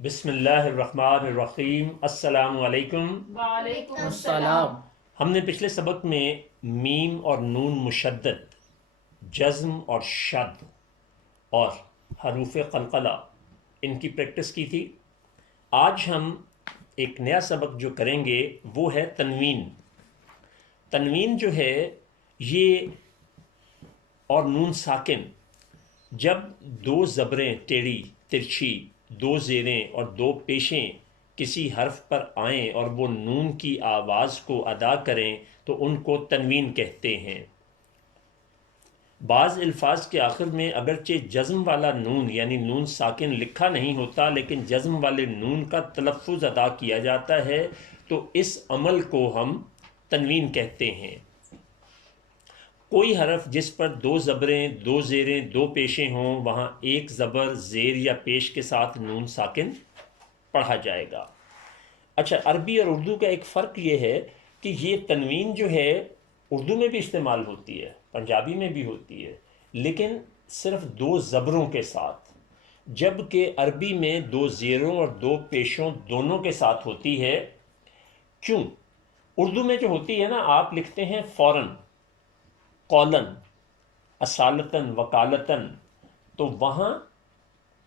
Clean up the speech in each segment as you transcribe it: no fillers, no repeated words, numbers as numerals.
بسم اللہ الرحمن الرحیم، السلام علیکم۔ وعلیکم السلام۔ ہم نے پچھلے سبق میں میم اور نون مشدد، جزم اور شد اور حروف قلقلہ ان کی پریکٹس کی تھی۔ آج ہم ایک نیا سبق جو کریں گے وہ ہے تنوین۔ تنوین جو ہے یہ اور نون ساکن، جب دو زبریں ٹیڑھی ترچھی، دو زیریں اور دو پیشیں کسی حرف پر آئیں اور وہ نون کی آواز کو ادا کریں تو ان کو تنوین کہتے ہیں۔ بعض الفاظ کے آخر میں اگرچہ جزم والا نون یعنی نون ساکن لکھا نہیں ہوتا، لیکن جزم والے نون کا تلفظ ادا کیا جاتا ہے، تو اس عمل کو ہم تنوین کہتے ہیں۔ کوئی حرف جس پر دو زبریں، دو زیریں، دو پیشیں ہوں، وہاں ایک زبر زیر یا پیش کے ساتھ نون ساکن پڑھا جائے گا۔ اچھا، عربی اور اردو کا ایک فرق یہ ہے کہ یہ تنوین جو ہے اردو میں بھی استعمال ہوتی ہے، پنجابی میں بھی ہوتی ہے، لیکن صرف دو زبروں کے ساتھ، جبکہ عربی میں دو زیروں اور دو پیشوں دونوں کے ساتھ ہوتی ہے۔ کیوں؟ اردو میں جو ہوتی ہے نا، آپ لکھتے ہیں فوراً، قولن، اصالتاً، وکالتاً، تو وہاں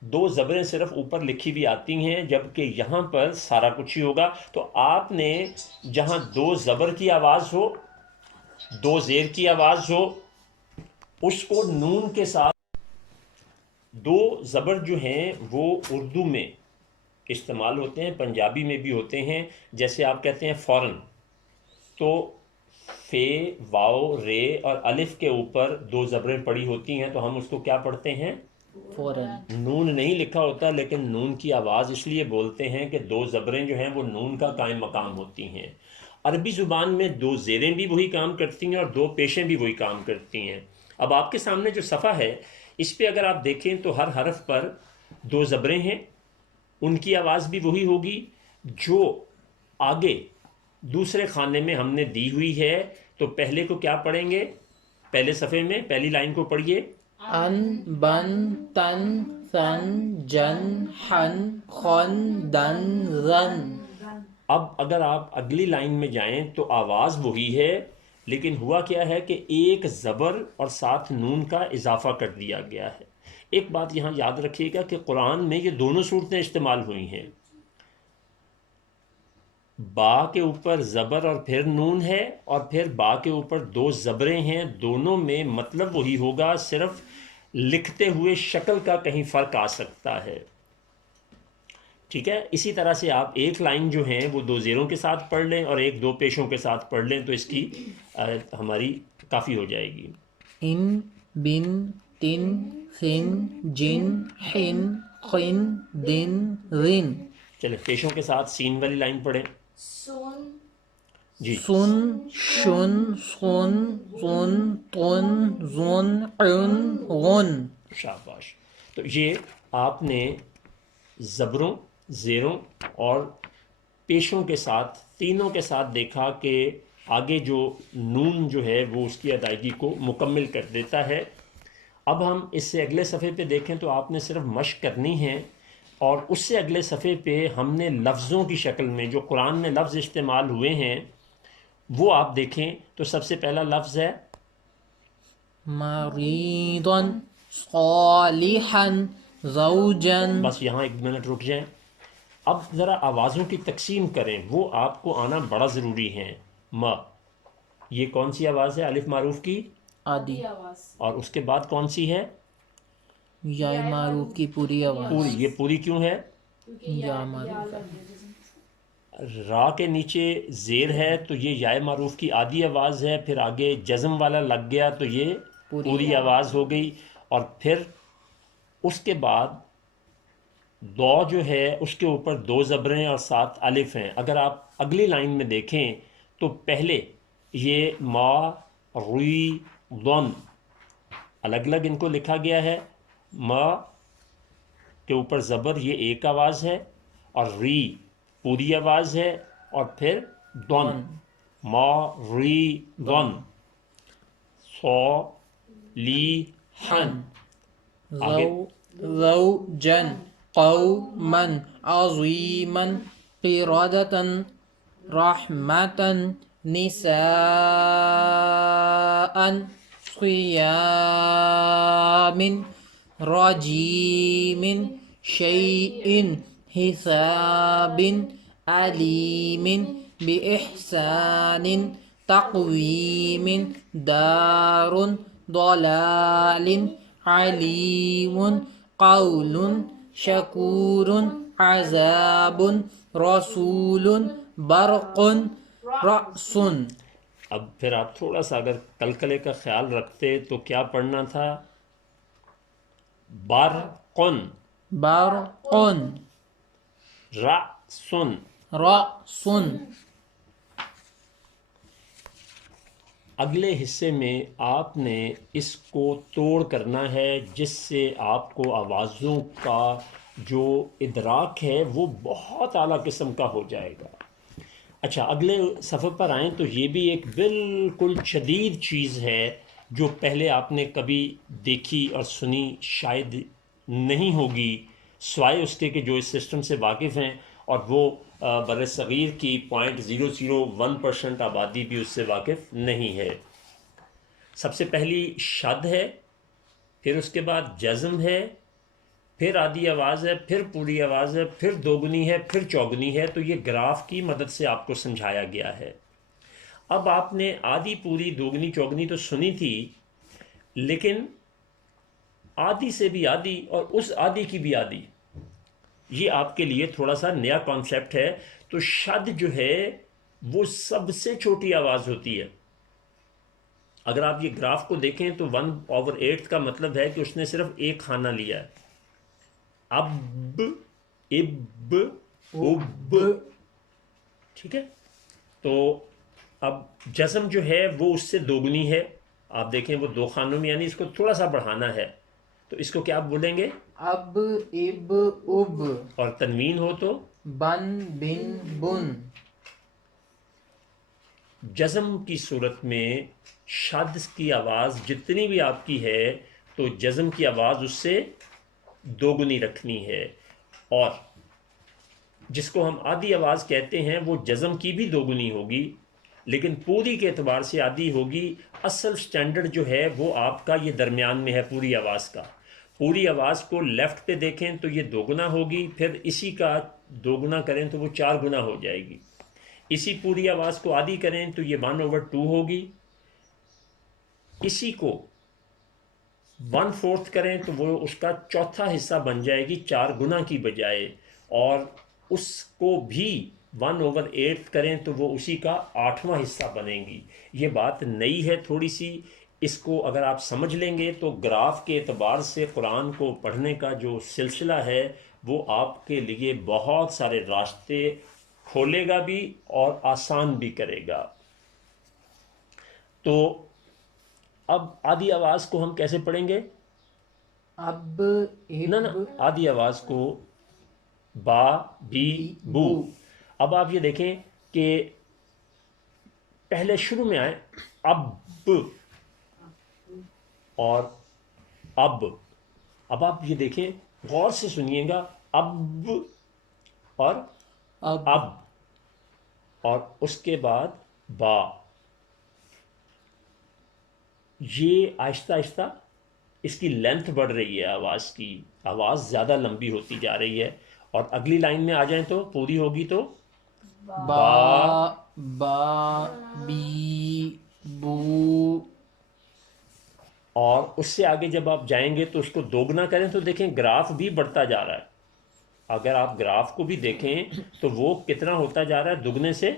دو زبریں صرف اوپر لکھی بھی آتی ہیں، جبکہ یہاں پر سارا کچھ ہی ہوگا۔ تو آپ نے جہاں دو زبر کی آواز ہو، دو زیر کی آواز ہو، اس کو نون کے ساتھ، دو زبر جو ہیں وہ اردو میں استعمال ہوتے ہیں، پنجابی میں بھی ہوتے ہیں۔ جیسے آپ کہتے ہیں فوراً، تو فے، واو، رے اور الف کے اوپر دو زبریں پڑی ہوتی ہیں، تو ہم اس کو کیا پڑھتے ہیں؟ فوراً۔ نون نہیں لکھا ہوتا، لیکن نون کی آواز اس لیے بولتے ہیں کہ دو زبریں جو ہیں وہ نون کا قائم مقام ہوتی ہیں۔ عربی زبان میں دو زیریں بھی وہی کام کرتی ہیں اور دو پیشیں بھی وہی کام کرتی ہیں۔ اب آپ کے سامنے جو صفحہ ہے، اس پہ اگر آپ دیکھیں تو ہر حرف پر دو زبریں ہیں، ان کی آواز بھی وہی ہوگی جو آگے دوسرے خانے میں ہم نے دی ہوئی ہے۔ تو پہلے کو کیا پڑھیں گے؟ پہلے صفحے میں پہلی لائن کو پڑھیے۔ ان، بن، تن، ثن، جن، حن، خن، دن، ذن۔ اب اگر آپ اگلی لائن میں جائیں تو آواز وہی ہے، لیکن ہوا کیا ہے کہ ایک زبر اور ساتھ نون کا اضافہ کر دیا گیا ہے۔ ایک بات یہاں یاد رکھیے گا کہ قرآن میں یہ دونوں صورتیں استعمال ہوئی ہیں، با کے اوپر زبر اور پھر نون ہے، اور پھر با کے اوپر دو زبریں ہیں، دونوں میں مطلب وہی ہوگا، صرف لکھتے ہوئے شکل کا کہیں فرق آ سکتا ہے۔ ٹھیک ہے، اسی طرح سے آپ ایک لائن جو ہیں وہ دو زیروں کے ساتھ پڑھ لیں اور ایک دو پیشوں کے ساتھ پڑھ لیں، تو اس کی ہماری کافی ہو جائے گی۔ ان، بن، تن، ثن، جن، حن، خن، دن، ذن۔ چلیں پیشوں کے ساتھ سین والی لائن پڑھیں جی۔ سن، شن، سن، ظن، طن، ظن، عن، غن۔ شاباش۔ تو یہ آپ نے زبروں، زیروں اور پیشوں کے ساتھ، تینوں کے ساتھ دیکھا کہ آگے جو نون جو ہے وہ اس کی ادائیگی کو مکمل کر دیتا ہے۔ اب ہم اس سے اگلے صفحے پہ دیکھیں تو آپ نے صرف مشق کرنی ہے، اور اس سے اگلے صفحے پہ ہم نے لفظوں کی شکل میں جو قرآن میں لفظ استعمال ہوئے ہیں وہ آپ دیکھیں۔ تو سب سے پہلا لفظ ہے مریضا، صالحا، زوجا۔ بس یہاں ایک منٹ رک جائیں۔ اب ذرا آوازوں کی تقسیم کریں، وہ آپ کو آنا بڑا ضروری ہے۔ م، یہ کون سی آواز ہے؟ الف معروف کی، آدھی۔ اور اس کے بعد کون سی ہے؟ یا معروف کی پوری آواز۔ پوری۔ یہ پوری کیوں ہے؟ یا معروف ہے۔ را کے نیچے زیر ہے تو یہ یا معروف کی آدھی آواز ہے، پھر آگے جزم والا لگ گیا تو یہ پوری آواز ہو گئی، اور پھر اس کے بعد دو جو ہے اس کے اوپر دو زبریں اور ساتھ الف ہیں۔ اگر آپ اگلی لائن میں دیکھیں تو پہلے یہ ما، روی، ضن الگ الگ ان کو لکھا گیا ہے۔ ما کے اوپر زبر، یہ ایک آواز ہے، اور ری پوری آواز ہے، اور پھر ضن، ما ری ضن، سو لی ہن۔ آگے زوجا، قوما، عظيما قردة رحمة نساء صيام رجيم شيء حساب عليم بإحسان تقويم دار ضلال عليم قول شكور عذاب رسول برق رأس. اب پھر آپ تھوڑا سا اگر کلکلے کا خیال رکھتے تو کیا پڑھنا تھا؟ برقن برق رأسن. رأس. اگلے حصے میں آپ نے اس کو توڑ کرنا ہے جس سے آپ کو آوازوں کا جو ادراک ہے وہ بہت اعلیٰ قسم کا ہو جائے گا. اچھا اگلے صفحے پر آئیں تو یہ بھی ایک بالکل شدید چیز ہے جو پہلے آپ نے کبھی دیکھی اور سنی شاید نہیں ہوگی، سوائے اس کے کہ جو اس سسٹم سے واقف ہیں، اور وہ بر صغیر کی 0.001% آبادی بھی اس سے واقف نہیں ہے. سب سے پہلی شد ہے، پھر اس کے بعد جزم ہے، پھر آدھی آواز ہے، پھر پوری آواز ہے، پھر دوگنی ہے، پھر چوگنی ہے. تو یہ گراف کی مدد سے آپ کو سمجھایا گیا ہے. اب آپ نے آدھی پوری دوگنی چوگنی تو سنی تھی، لیکن آدھی سے بھی آدھی اور اس آدھی کی بھی آدھی، یہ آپ کے لیے تھوڑا سا نیا کانسیپٹ ہے. تو شد جو ہے وہ سب سے چھوٹی آواز ہوتی ہے. اگر آپ یہ گراف کو دیکھیں تو 1/8 کا مطلب ہے کہ اس نے صرف ایک خانہ لیا ہے. اب اب اب، ٹھیک ہے. تو اب جزم جو ہے وہ اس سے دوگنی ہے. آپ دیکھیں وہ 2 خانوں میں، یعنی اس کو تھوڑا سا بڑھانا ہے. تو اس کو کیا آپ بولیں گے؟ اب اب اب. اور تنوین ہو تو بن بن بن. جزم کی صورت میں شد کی آواز جتنی بھی آپ کی ہے تو جزم کی آواز اس سے دوگنی رکھنی ہے. اور جس کو ہم آدھی آواز کہتے ہیں وہ جزم کی بھی دوگنی ہوگی، لیکن پوری کے اعتبار سے آدھی ہوگی. اصل سٹینڈرڈ جو ہے وہ آپ کا یہ درمیان میں ہے پوری آواز کا. پوری آواز کو لیفٹ پہ دیکھیں تو یہ 2 گنا ہوگی، پھر اسی کا 2 گنا کریں تو وہ 4 گنا ہو جائے گی. اسی پوری آواز کو آدھی کریں تو یہ 1/2 ہوگی. اسی کو 1/4 کریں تو وہ اس کا چوتھا حصہ بن جائے گی 4 گنا کی بجائے. اور اس کو بھی 1/8 کریں تو وہ اسی کا 8واں حصہ بنے گی. یہ بات نئی ہے تھوڑی سی. اس کو اگر آپ سمجھ لیں گے تو گراف کے اعتبار سے قرآن کو پڑھنے کا جو سلسلہ ہے وہ آپ کے لیے بہت سارے راستے کھولے گا بھی اور آسان بھی کرے گا. تو اب آدھی آواز کو ہم کیسے پڑھیں گے؟ اب نہ آدھی آواز کو با بی بو. اب آپ یہ دیکھیں کہ پہلے شروع میں آئے اب اور اب. اب آپ یہ دیکھیں غور سے سنیے گا، اب اور اب اور اس کے بعد با. یہ آہستہ آہستہ اس کی لینتھ بڑھ رہی ہے، آواز کی آواز زیادہ لمبی ہوتی جا رہی ہے. اور اگلی لائن میں آ جائیں تو پوری ہوگی تو با با بی بو. اور اس سے آگے جب آپ جائیں گے تو اس کو 2 گنا کریں تو دیکھیں گراف بھی بڑھتا جا رہا ہے. اگر آپ گراف کو بھی دیکھیں تو وہ کتنا ہوتا جا رہا ہے؟ دگنے سے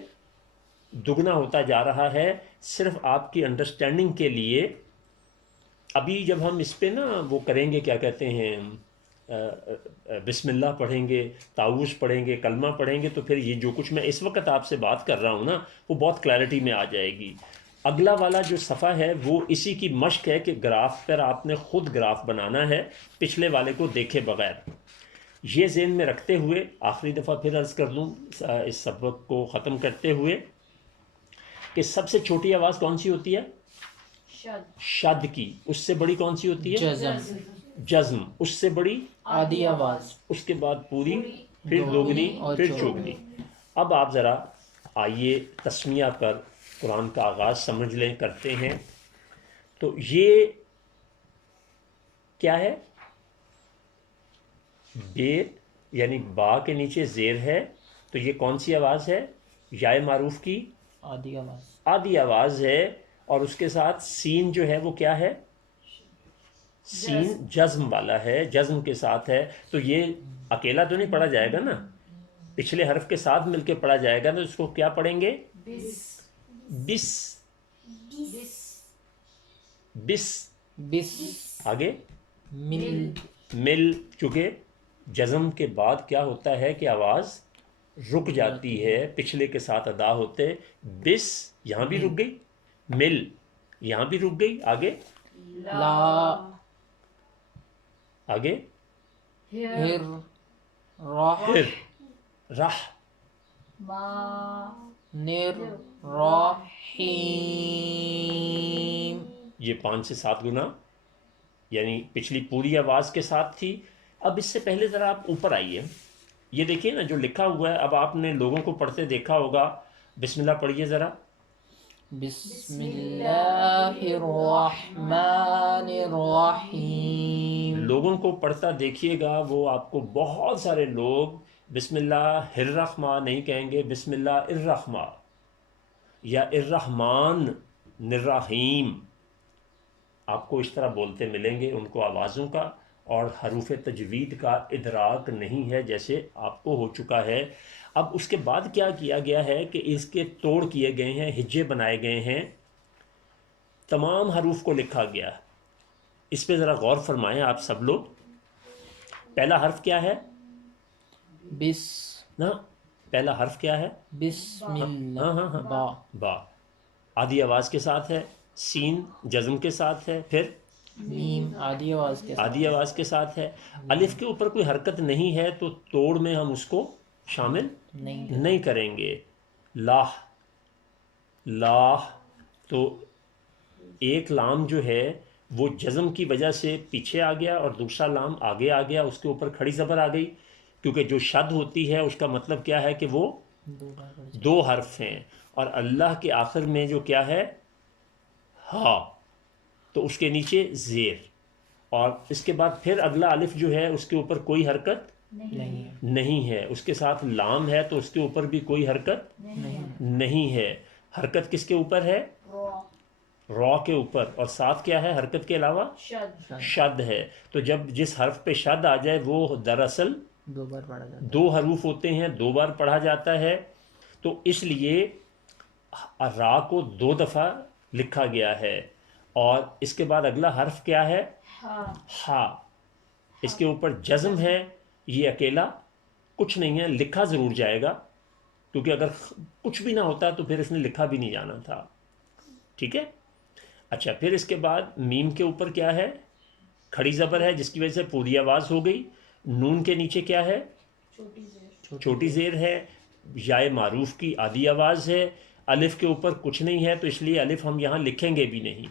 دگنا ہوتا جا رہا ہے. صرف آپ کی انڈرسٹینڈنگ کے لیے ابھی جب ہم اس پہ نا وہ کریں گے، کیا کہتے ہیں، بسم اللہ پڑھیں گے، تعوذ پڑھیں گے، کلمہ پڑھیں گے، تو پھر یہ جو کچھ میں اس وقت آپ سے بات کر رہا ہوں نا وہ بہت کلیئرٹی میں آ جائے گی. اگلا والا جو صفحہ ہے وہ اسی کی مشق ہے کہ گراف پر آپ نے خود گراف بنانا ہے پچھلے والے کو دیکھے بغیر. یہ ذہن میں رکھتے ہوئے آخری دفعہ پھر عرض کر دوں اس سبق کو ختم کرتے ہوئے کہ سب سے چھوٹی آواز کون سی ہوتی ہے؟ شد کی. اس سے بڑی کون سی ہوتی ہے؟ جزم. جزم. اس سے بڑی آدھی آواز. اس کے بعد پوری پھر دوگنی اور پھر چوگنی۔ چوگنی۔ اب آپ ذرا آئیے تسمیہ پر قرآن کا آغاز سمجھ لیں، کرتے ہیں۔ تو یہ کیا ہے؟ بے یعنی با کے نیچے زیر ہے، تو یہ کون سی آواز ہے؟ یائے معروف کی آدھی آواز، آدھی آواز ہے، اور اس کے ساتھ سین جو ہے وہ کیا ہے؟ سین جزم والا ہے، جزم کے ساتھ ہے۔ تو یہ اکیلا تو نہیں پڑھا جائے گا نا، پچھلے حرف کے ساتھ مل کے پڑھا جائے گا، تو اس کو کیا پڑھیں گے؟ بس بس۔ بس، آگے مل، مل، چونکہ جزم کے بعد کیا ہوتا ہے کہ آواز رک جاتی ہے، پچھلے کے ساتھ ادا ہوتے۔ بس یہاں بھی رک گئی، مل یہاں بھی رک گئی، آگے لا، آگے ہر، راہ، ہر، رح، نر، رحیم۔ یہ 5 سے 7 گنا، یعنی پچھلی پوری آواز کے ساتھ تھی۔ اب اس سے پہلے ذرا آپ اوپر آئیے، یہ دیکھیے نا جو لکھا ہوا ہے، اب آپ نے لوگوں کو پڑھتے دیکھا ہوگا۔ بسم اللہ پڑھیے ذرا۔ بسم اللہ الرحمن الرحیم۔ لوگوں کو پڑھتا دیکھیے گا، وہ آپ کو بہت سارے لوگ بسم اللہ الرحمن نہیں کہیں گے، بسم اللہ الرحمن یا الرحمن الرحیم، آپ کو اس طرح بولتے ملیں گے۔ ان کو آوازوں کا اور حروف تجوید کا ادراک نہیں ہے، جیسے آپ کو ہو چکا ہے۔ اب اس کے بعد کیا کیا گیا ہے کہ اس کے توڑ کیے گئے ہیں، ہجے بنائے گئے ہیں، تمام حروف کو لکھا گیا ہے۔ اس پہ ذرا غور فرمائیں آپ سب لوگ۔ پہلا حرف کیا ہے؟ بس، نا پہلا حرف کیا ہے؟ بسم اللہ، ہاں ہاں ہاں، با، با آدھی آواز کے ساتھ ہے، سین جزم کے ساتھ ہے، پھر میم آدھی آواز کے ساتھ، آدھی آواز کے ساتھ ہے۔ الف کے اوپر کوئی حرکت نہیں ہے، تو توڑ میں ہم اس کو شامل نہیں کریں گے۔ لاہ، لاہ، تو ایک لام جو ہے وہ جزم کی وجہ سے پیچھے آ گیا، اور دوسرا لام آگے آ گیا، اس کے اوپر کھڑی زبر آ گئی، کیونکہ جو شد ہوتی ہے اس کا مطلب کیا ہے کہ وہ دو بار پڑھ جائے۔ 2 حرف ہیں، اور اللہ کے آخر میں جو کیا ہے؟ ہا، تو اس کے نیچے زیر، اور اس کے بعد پھر اگلا الف جو ہے اس کے اوپر کوئی حرکت نہیں ہے، نہیں ہے، اس کے ساتھ لام ہے تو اس کے اوپر بھی کوئی حرکت نہیں ہے۔ حرکت کس کے اوپر ہے؟ را کے اوپر، اور ساتھ کیا ہے حرکت کے علاوہ؟ شد ہے۔ تو جب جس حرف پہ شد آ جائے وہ دراصل دو بار پڑھا جاتا 2 حروف ہوتے ہیں، 2 بار پڑھا جاتا ہے، تو اس لیے را کو 2 دفعہ لکھا گیا ہے۔ اور اس کے بعد اگلا حرف کیا ہے؟ ہا، اس کے اوپر جزم ہے، یہ اکیلا کچھ نہیں ہے، لکھا ضرور جائے گا، کیونکہ اگر کچھ بھی نہ ہوتا تو پھر اس نے لکھا بھی نہیں جانا تھا، ٹھیک ہے۔ اچھا، پھر اس کے بعد میم کے اوپر کیا ہے؟ کھڑی زبر ہے، جس کی وجہ سے پوری آواز ہو گئی۔ نون کے نیچے کیا ہے؟ چھوٹی زیر ہے، یائے معروف کی آدھی آواز ہے۔ الف کے اوپر کچھ نہیں ہے، تو اس لیے الف ہم یہاں لکھیں گے بھی نہیں۔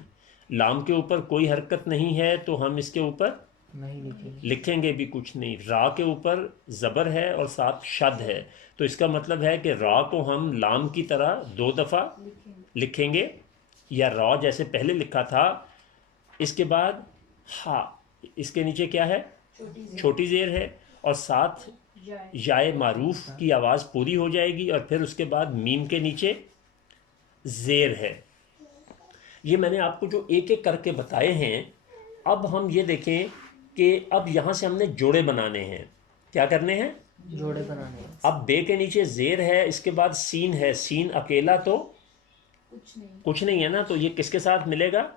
لام کے اوپر کوئی حرکت نہیں ہے، تو ہم اس کے اوپر نہیں لکھی، لکھیں گے بھی کچھ نہیں۔ را کے اوپر زبر ہے اور ساتھ شد ہے، تو اس کا مطلب ہے کہ را کو ہم لام کی طرح 2 دفعہ لکھیں گے، یا را جیسے پہلے لکھا تھا۔ اس کے بعد ہا، اس کے نیچے کیا ہے؟ چھوٹی زیر ہے، اور ساتھ یائے معروف کی آواز پوری ہو جائے گی، اور پھر اس کے بعد میم کے نیچے زیر ہے۔ یہ میں نے آپ کو جو ایک ایک کر کے بتائے ہیں۔ اب ہم یہ دیکھیں کہ اب یہاں سے ہم نے جوڑے بنانے ہیں۔ کیا کرنے ہیں؟ جوڑے بنانے ہیں۔ اب بے کے نیچے زیر ہے، اس کے بعد سین ہے، سین اکیلا تو کچھ نہیں ہے نا، تو یہ کس کے ساتھ ملے گا؟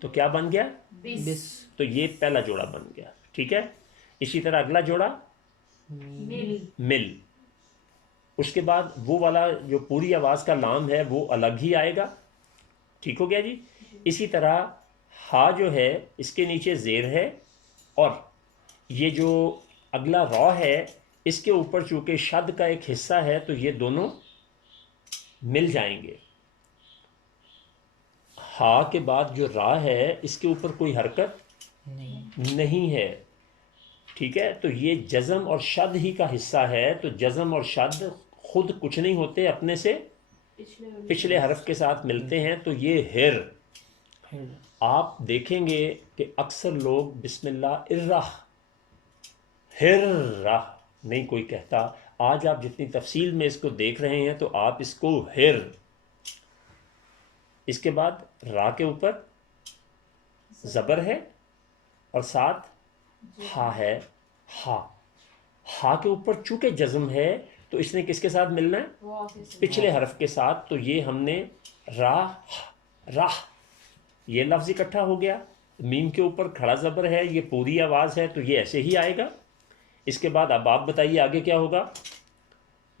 تو کیا بن گیا؟ بس، تو یہ پہلا جوڑا بن گیا، ٹھیک ہے۔ اسی طرح اگلا جوڑا مل، اس کے بعد وہ والا جو پوری آواز کا لام ہے وہ الگ ہی آئے گا، ٹھیک ہو گیا جی۔ اسی طرح ہا جو ہے اس کے نیچے زیر ہے، اور یہ جو اگلا را ہے اس کے اوپر چونکہ شد کا ایک حصہ ہے تو یہ دونوں مل جائیں گے۔ ہا کے بعد جو را ہے اس کے اوپر کوئی حرکت نہیں ہے، ٹھیک ہے، تو یہ جزم اور شد ہی کا حصہ ہے. تو جزم اور شد خود کچھ نہیں ہوتے، اپنے سے پچھلے حرف کے ساتھ ملتے ہیں. تو یہ ہر، پھر آپ دیکھیں گے کہ اکثر لوگ بسم اللہ الرح ہر راہ نہیں کوئی کہتا. آج آپ جتنی تفصیل میں اس کو دیکھ رہے ہیں تو آپ اس کو ہر، اس کے بعد را کے اوپر زبر ہے اور ساتھ ہا ہے. ہا کے اوپر چونکہ جزم ہے تو اس نے کس کے ساتھ ملنا ہے؟ پچھلے حرف کے ساتھ. تو یہ ہم نے راہ یہ لفظ اکٹھا ہو گیا. میم کے اوپر کھڑا زبر ہے، یہ پوری آواز ہے تو یہ ایسے ہی آئے گا. اس کے بعد اب آپ بتائیے آگے کیا ہوگا.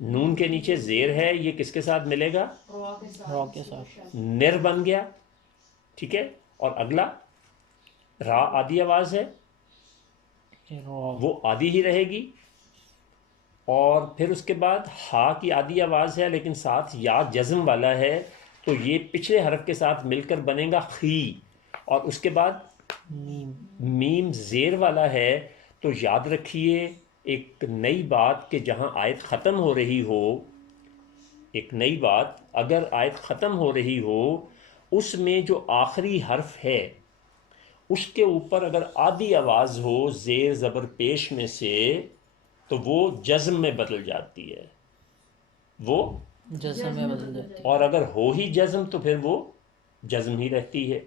نون کے نیچے زیر ہے، یہ کس کے ساتھ ملے گا؟ را کے ساتھ. نر بن گیا. ٹھیک ہے، اور اگلا را آدھی آواز ہے، وہ آدھی ہی رہے گی. اور پھر اس کے بعد ہا کی آدھی آواز ہے لیکن ساتھ یا جزم والا ہے، تو یہ پچھلے حرف کے ساتھ مل کر بنے گا خی. اور اس کے بعد میم زیر والا ہے. تو یاد رکھیے ایک نئی بات کہ جہاں آیت ختم ہو رہی ہو، ایک نئی بات اگر آیت ختم ہو رہی ہو، اس میں جو آخری حرف ہے اس کے اوپر اگر آدھی آواز ہو زیر زبر پیش میں سے تو وہ جزم میں بدل جاتی ہے، وہ جزم میں بدل جاتی ہے. اور اگر ہو ہی جزم تو پھر وہ جزم ہی رہتی ہے.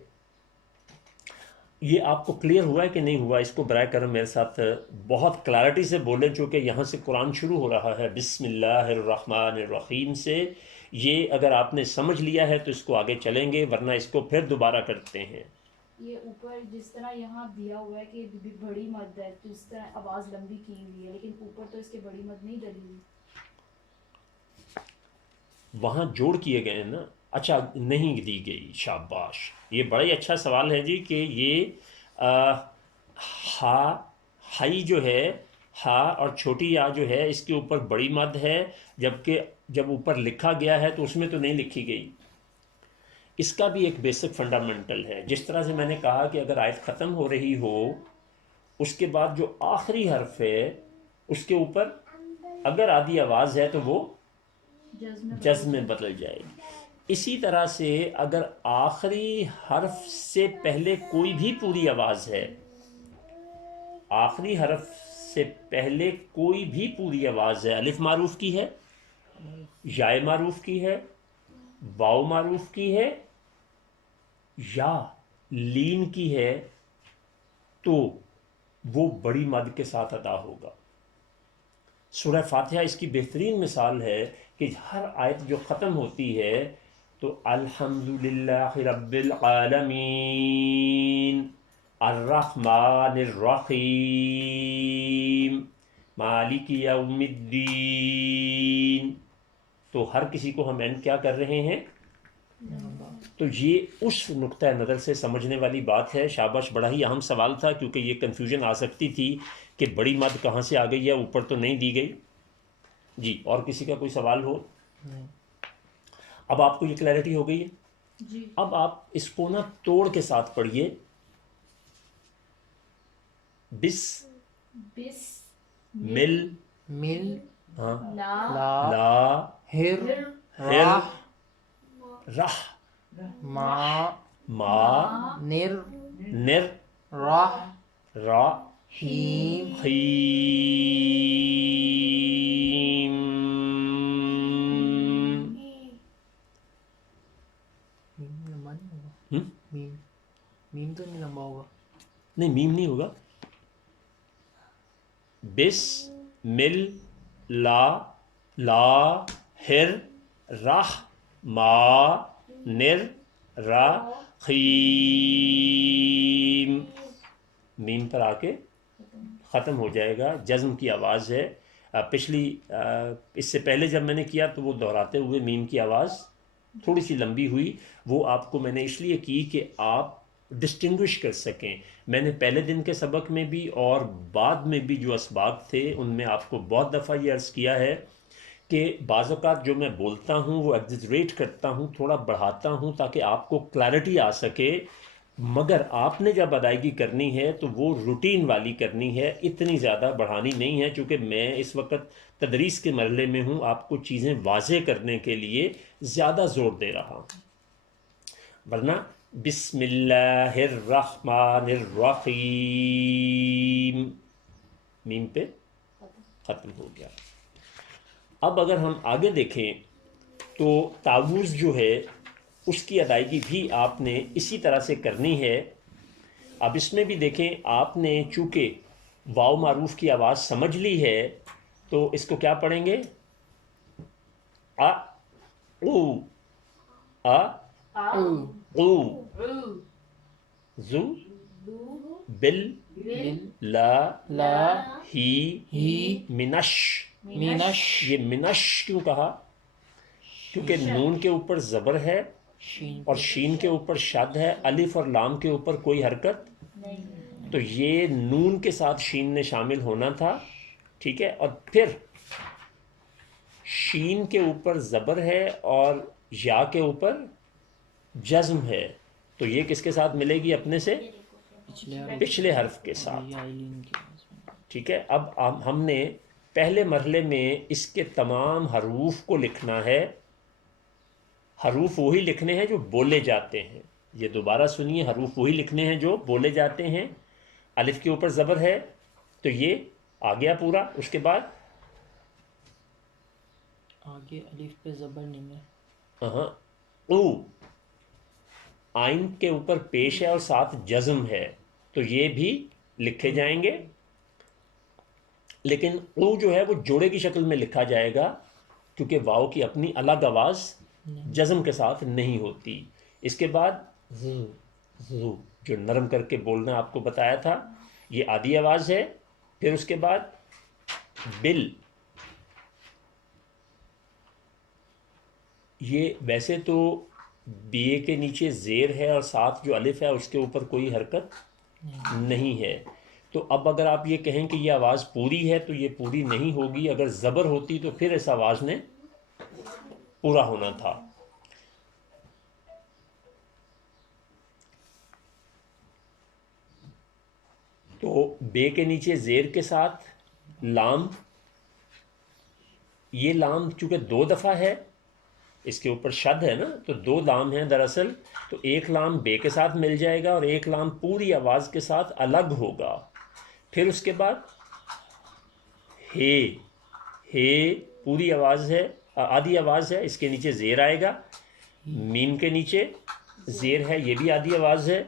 یہ آپ کو کلیئر ہوا ہے کہ نہیں ہوا؟ اس کو برائے کرم میرے ساتھ بہت کلیئرٹی سے بولیں، چونکہ یہاں سے قرآن شروع ہو رہا ہے بسم اللہ الرحمن الرحیم سے. یہ اگر آپ نے سمجھ لیا ہے تو اس کو آگے چلیں گے، ورنہ اس کو پھر دوبارہ کرتے ہیں. یہ اوپر جس طرح یہاں دیا ہوا ہے کہ بڑی مد ہے تو اس طرح آواز لمبی کی ہوئی ہے، لیکن اوپر تو اس کے بڑی مد نہیں ڈلی ہوئی. وہاں جوڑ کیے گئے ہیں نا. اچھا نہیں دی گئی، شاباش. یہ بڑا ہی اچھا سوال ہے جی کہ یہ ہائی جو ہے، ہا اور چھوٹی یا جو ہے اس کے اوپر بڑی مد ہے، جبکہ جب اوپر لکھا گیا ہے تو اس میں تو نہیں لکھی گئی. اس کا بھی ایک بیسک فنڈامنٹل ہے. جس طرح سے میں نے کہا کہ اگر آیت ختم ہو رہی ہو اس کے بعد جو آخری حرف ہے اس کے اوپر اگر آدھی آواز ہے تو وہ جزم میں بدل جائے گی. اسی طرح سے اگر آخری حرف سے پہلے کوئی بھی پوری آواز ہے، آخری حرف سے پہلے کوئی بھی پوری آواز ہے، الف معروف کی ہے، یائے معروف کی ہے، واو معروف کی ہے یا لین کی ہے، تو وہ بڑی مد کے ساتھ ادا ہوگا. سورہ فاتحہ اس کی بہترین مثال ہے کہ ہر آیت جو ختم ہوتی ہے تو الحمدللہ رب العالمین الرحمن الرحیم مالک یوم الدین، تو ہر کسی کو ہم اینڈ کیا کر رہے ہیں. تو یہ اس نقطہ نظر سے سمجھنے والی بات ہے. شاباش، بڑا ہی اہم سوال تھا کیونکہ یہ کنفیوژن آ سکتی تھی کہ بڑی مد کہاں سے آ گئی ہے، اوپر تو نہیں دی گئی. جی، اور کسی کا کوئی سوال ہو؟ اب آپ کو یہ کلیئرٹی ہو گئی ہے. جی اب آپ اس کو نا توڑ کے ساتھ پڑھیے. بس مل مل ہاں لا لا ہر ہر رہ ما نر نر راہ را ہیم خیم. میم لمبا نہیں ہوگا. ہم؟ میم تو نہیں لمبا ہوگا. نہیں میم نہیں ہوگا. بس مل لا لا ہر راہ ما نر را خیم. میم پر آ کے ختم ہو جائے گا. جزم کی آواز ہے. پچھلی اس سے پہلے جب میں نے کیا تو وہ دہراتے ہوئے میم کی آواز تھوڑی سی لمبی ہوئی. وہ آپ کو میں نے اس لیے کی کہ آپ ڈسٹنگوش کر سکیں. میں نے پہلے دن کے سبق میں بھی اور بعد میں بھی جو اسباق تھے ان میں آپ کو بہت دفعہ یہ عرض کیا ہے کہ بعض اوقات جو میں بولتا ہوں وہ ایگزیجریٹ کرتا ہوں، تھوڑا بڑھاتا ہوں تاکہ آپ کو کلیئرٹی آ سکے. مگر آپ نے جب ادائیگی کرنی ہے تو وہ روٹین والی کرنی ہے، اتنی زیادہ بڑھانی نہیں ہے، چونکہ میں اس وقت تدریس کے مرحلے میں ہوں، آپ کو چیزیں واضح کرنے کے لیے زیادہ زور دے رہا ہوں، ورنہ بسم اللہ الرحمن الرحیم میم پہ ختم ہو گیا۔ اب اگر ہم آگے دیکھیں تو تعوذ جو ہے اس کی ادائیگی بھی آپ نے اسی طرح سے کرنی ہے۔ اب اس میں بھی دیکھیں، آپ نے چونکہ واو معروف کی آواز سمجھ لی ہے تو اس کو کیا پڑھیں گے؟ آ او آ آ او عو زو ذو بل بل لا لا ہی ہی منش۔ مینش یہ منش کیوں کہا؟ کیونکہ نون کے اوپر زبر ہے شین اور شین کے اوپر شد ہے، الف اور لام کے اوپر کوئی حرکت، نہیں، تو یہ نون کے ساتھ شین نے شامل ہونا تھا، ٹھیک ہے، اور پھر شین کے اوپر زبر ہے اور یا کے اوپر جزم ہے، تو یہ کس کے ساتھ ملے گی؟ اپنے سے پچھلے حرف کے ساتھ، ٹھیک ہے۔ اب ہم نے پہلے مرحلے میں اس کے تمام حروف کو لکھنا ہے، حروف وہی لکھنے ہیں جو بولے جاتے ہیں، یہ دوبارہ سنیے، حروف وہی لکھنے ہیں جو بولے جاتے ہیں۔ الف کے اوپر زبر ہے تو یہ آ گیا پورا، اس کے بعد آگے الف پہ زبر نہیں ہے، ہاں او، آئین کے اوپر پیش ہے اور ساتھ جزم ہے، تو یہ بھی لکھے جائیں گے، لیکن او جو ہے وہ جوڑے کی شکل میں لکھا جائے گا، کیونکہ واؤ کی اپنی الگ آواز جزم کے ساتھ نہیں ہوتی۔ اس کے بعد زو جو نرم کر کے بولنا آپ کو بتایا تھا، یہ آدھی آواز ہے۔ پھر اس کے بعد بل، یہ ویسے تو بی اے کے نیچے زیر ہے اور ساتھ جو الف ہے اس کے اوپر کوئی حرکت نہیں ہے، تو اب اگر آپ یہ کہیں کہ یہ آواز پوری ہے تو یہ پوری نہیں ہوگی، اگر زبر ہوتی تو پھر اس آواز نے پورا ہونا تھا۔ تو بے کے نیچے زیر کے ساتھ لام، یہ لام چونکہ دو دفعہ ہے، اس کے اوپر شد ہے نا، تو دو لام ہیں دراصل، تو ایک لام بے کے ساتھ مل جائے گا اور ایک لام پوری آواز کے ساتھ الگ ہوگا۔ پھر اس کے بعد ہے پوری آواز ہے، آدھی آواز ہے، اس کے نیچے زیر آئے گا، میم کے نیچے زیر ہے، یہ بھی آدھی آواز ہے،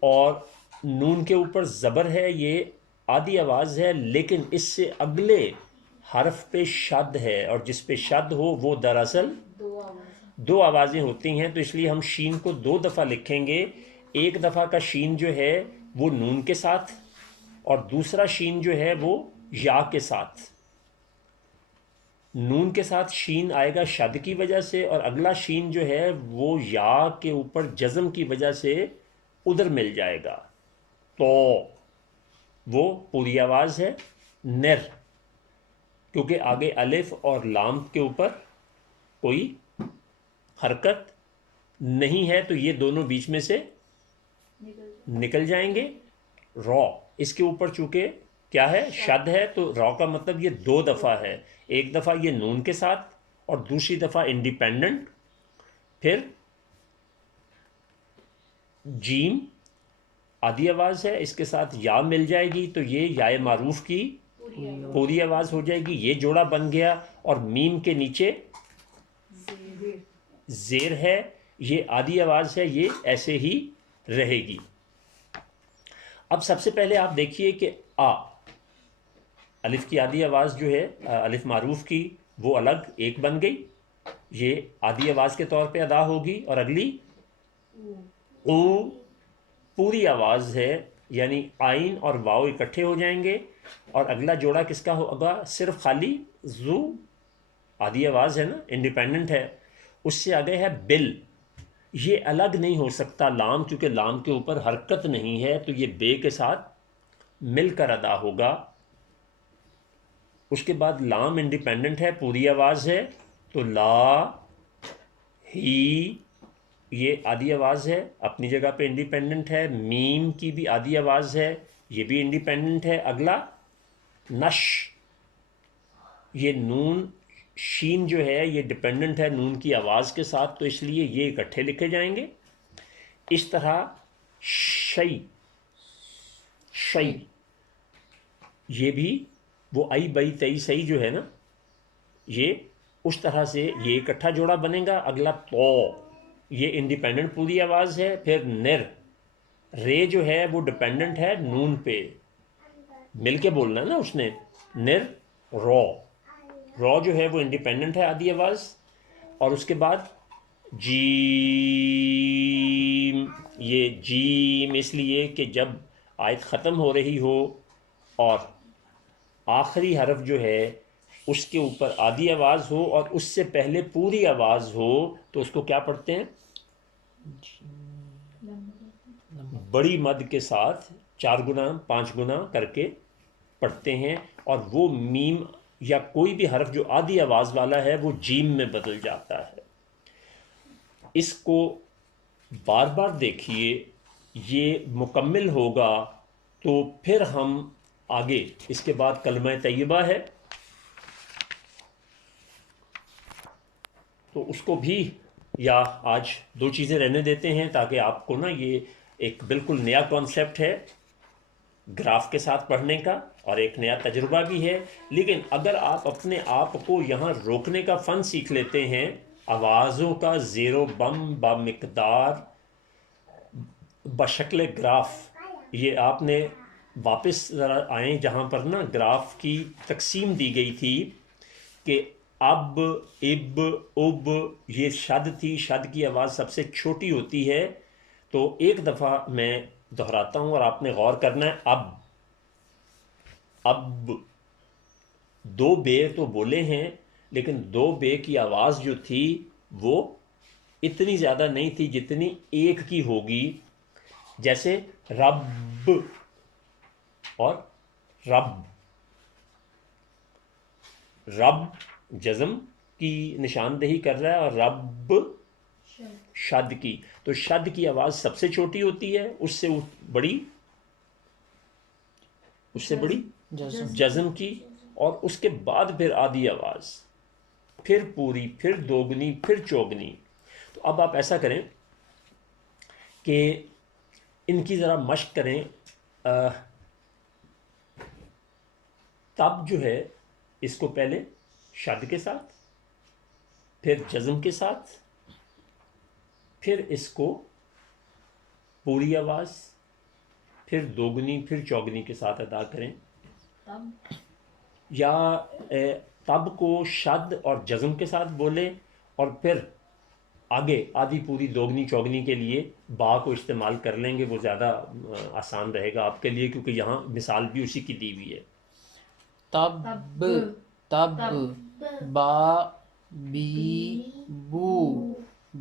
اور نون کے اوپر زبر ہے، یہ آدھی آواز ہے، لیکن اس سے اگلے حرف پہ شد ہے، اور جس پہ شد ہو وہ دراصل دو آوازیں ہوتی ہیں، تو اس لیے ہم شین کو دو دفعہ لکھیں گے، ایک دفعہ کا شین جو ہے وہ نون کے ساتھ اور دوسرا شین جو ہے وہ یا کے ساتھ۔ نون کے ساتھ شین آئے گا شد کی وجہ سے، اور اگلا شین جو ہے وہ یا کے اوپر جزم کی وجہ سے ادھر مل جائے گا، تو وہ پوری آواز ہے۔ نر، کیونکہ آگے الف اور لام کے اوپر کوئی حرکت نہیں ہے تو یہ دونوں بیچ میں سے نکل جائیں گے۔ رو، اس کے اوپر چونکہ کیا ہے؟ شد ہے، تو رو کا مطلب یہ دو دفعہ ہے، ایک دفعہ یہ نون کے ساتھ اور دوسری دفعہ انڈیپینڈنٹ۔ پھر جیم آدھی آواز ہے، اس کے ساتھ یا مل جائے گی تو یہ یا معروف کی پوری آواز ہو جائے گی، یہ جوڑا بن گیا، اور میم کے نیچے زیر ہے، یہ آدھی آواز ہے، یہ ایسے ہی رہے گی۔ اب سب سے پہلے آپ دیکھیے کہ آ، الف کی آدھی آواز جو ہے الف معروف کی، وہ الگ ایک بن گئی، یہ آدھی آواز کے طور پہ ادا ہوگی، اور اگلی او پوری آواز ہے، یعنی آئین اور واؤ اکٹھے ہو جائیں گے، اور اگلا جوڑا کس کا ہوگا؟ صرف خالی زو، آدھی آواز ہے نا، انڈیپینڈنٹ ہے، اس سے آگے ہے بل، یہ الگ نہیں ہو سکتا لام، کیونکہ لام کے اوپر حرکت نہیں ہے، تو یہ بے کے ساتھ مل کر ادا ہوگا۔ اس کے بعد لام انڈیپینڈنٹ ہے، پوری آواز ہے، تو لا ہی یہ آدھی آواز ہے، اپنی جگہ پہ انڈیپینڈنٹ ہے. میم کی بھی آدھی آواز ہے، یہ بھی انڈیپینڈنٹ ہے. اگلا نش، یہ نون شین جو ہے یہ ڈپینڈنٹ ہے نون کی آواز کے ساتھ، تو اس لیے یہ اکٹھے لکھے جائیں گے. اس طرح شئی، شئی یہ بھی وہ آئی بئی تئی سئی جو ہے نا، یہ اس طرح سے یہ اکٹھا جوڑا بنے گا. اگلا تو، یہ انڈیپینڈنٹ پوری آواز ہے. پھر نر، رے جو ہے وہ ڈپینڈنٹ ہے نون پہ، مل کے بولنا ہے نا اس نے. نر رو، رو جو ہے وہ انڈیپینڈنٹ ہے آدھی آواز. اور اس کے بعد جیم، یہ جیم اس لیے کہ جب آیت ختم ہو رہی ہو اور آخری حرف جو ہے اس کے اوپر آدھی آواز ہو اور اس سے پہلے پوری آواز ہو تو اس کو کیا پڑھتے ہیں؟ بڑی مد کے ساتھ 4 گنا 5 گنا کر کے پڑھتے ہیں، اور وہ میم یا کوئی بھی حرف جو آدھی آواز والا ہے وہ جیم میں بدل جاتا ہے. اس کو بار بار دیکھیے، یہ مکمل ہوگا تو پھر ہم آگے. اس کے بعد کلمہ طیبہ ہے، تو اس کو بھی یا آج 2 چیزیں رہنے دیتے ہیں تاکہ آپ کو نا یہ ایک بالکل نیا کانسیپٹ ہے گراف کے ساتھ پڑھنے کا، اور ایک نیا تجربہ بھی ہے. لیکن اگر آپ اپنے آپ کو یہاں روکنے کا فن سیکھ لیتے ہیں، آوازوں کا زیر و بم با مقدار بشکل گراف، یہ آپ نے واپس ذرا آئیں جہاں پر نا گراف کی تقسیم دی گئی تھی کہ اب، اب، اب، یہ شد تھی، شد کی آواز سب سے چھوٹی ہوتی ہے. تو ایک دفعہ میں دہراتا ہوں اور آپ نے غور کرنا ہے. اب، اب 2 بے تو بولے ہیں، لیکن 2 بے کی آواز جو تھی وہ اتنی زیادہ نہیں تھی جتنی ایک کی ہوگی. جیسے رب اور رب، رب جزم کی نشاندہی کر رہا ہے اور رب شد کی. تو شد کی آواز سب سے چھوٹی ہوتی ہے، اس سے بڑی، اس سے بڑی جزم کی، اور اس کے بعد پھر آدھی آواز، پھر پوری، پھر دوگنی، پھر چوگنی. تو اب آپ ایسا کریں کہ ان کی ذرا مشق کریں. تب جو ہے اس کو پہلے شد کے ساتھ، پھر جزم کے ساتھ، پھر اس کو پوری آواز، پھر دوگنی، پھر چوگنی کے ساتھ ادا کریں. یا تب کو شد اور جزم کے ساتھ بولیں، اور پھر آگے آدھی پوری دوگنی چوگنی کے لیے با کو استعمال کر لیں گے، وہ زیادہ آسان رہے گا آپ کے لیے، کیونکہ یہاں مثال بھی اسی کی دی ہوئی ہے. تب، تب، با، بی، بو،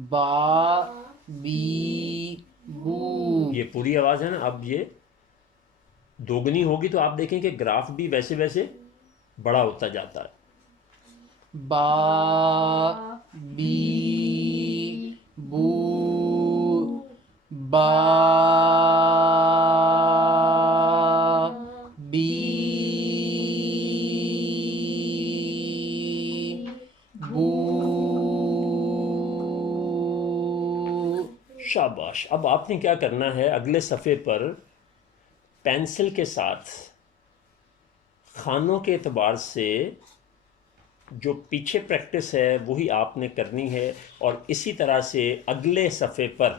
با، بی، بو. یہ پوری آواز ہے نا. اب یہ دوگنی ہوگی تو آپ دیکھیں کہ گراف بھی ویسے ویسے بڑا ہوتا جاتا ہے. با، بی، بو، با، بی، بو. شاباش. اب آپ نے کیا کرنا ہے، اگلے صفحے پر پینسل کے ساتھ خانوں کے اعتبار سے جو پیچھے پریکٹس ہے وہی آپ نے کرنی ہے، اور اسی طرح سے اگلے صفحے پر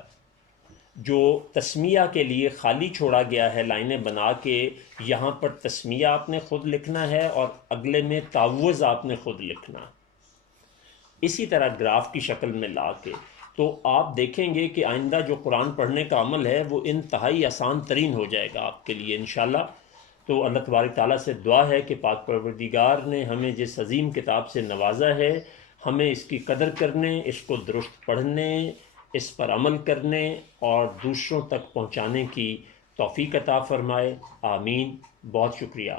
جو تسمیہ کے لیے خالی چھوڑا گیا ہے لائنیں بنا کے، یہاں پر تسمیہ آپ نے خود لکھنا ہے اور اگلے میں تعوض آپ نے خود لکھنا، اسی طرح گراف کی شکل میں لا کے. تو آپ دیکھیں گے کہ آئندہ جو قرآن پڑھنے کا عمل ہے وہ انتہائی آسان ترین ہو جائے گا آپ کے لیے انشاءاللہ. تو اللہ تبارک تعالیٰ سے دعا ہے کہ پاک پروردگار نے ہمیں جس عظیم کتاب سے نوازا ہے، ہمیں اس کی قدر کرنے، اس کو درست پڑھنے، اس پر عمل کرنے اور دوسروں تک پہنچانے کی توفیق عطا فرمائے. آمین. بہت شکریہ.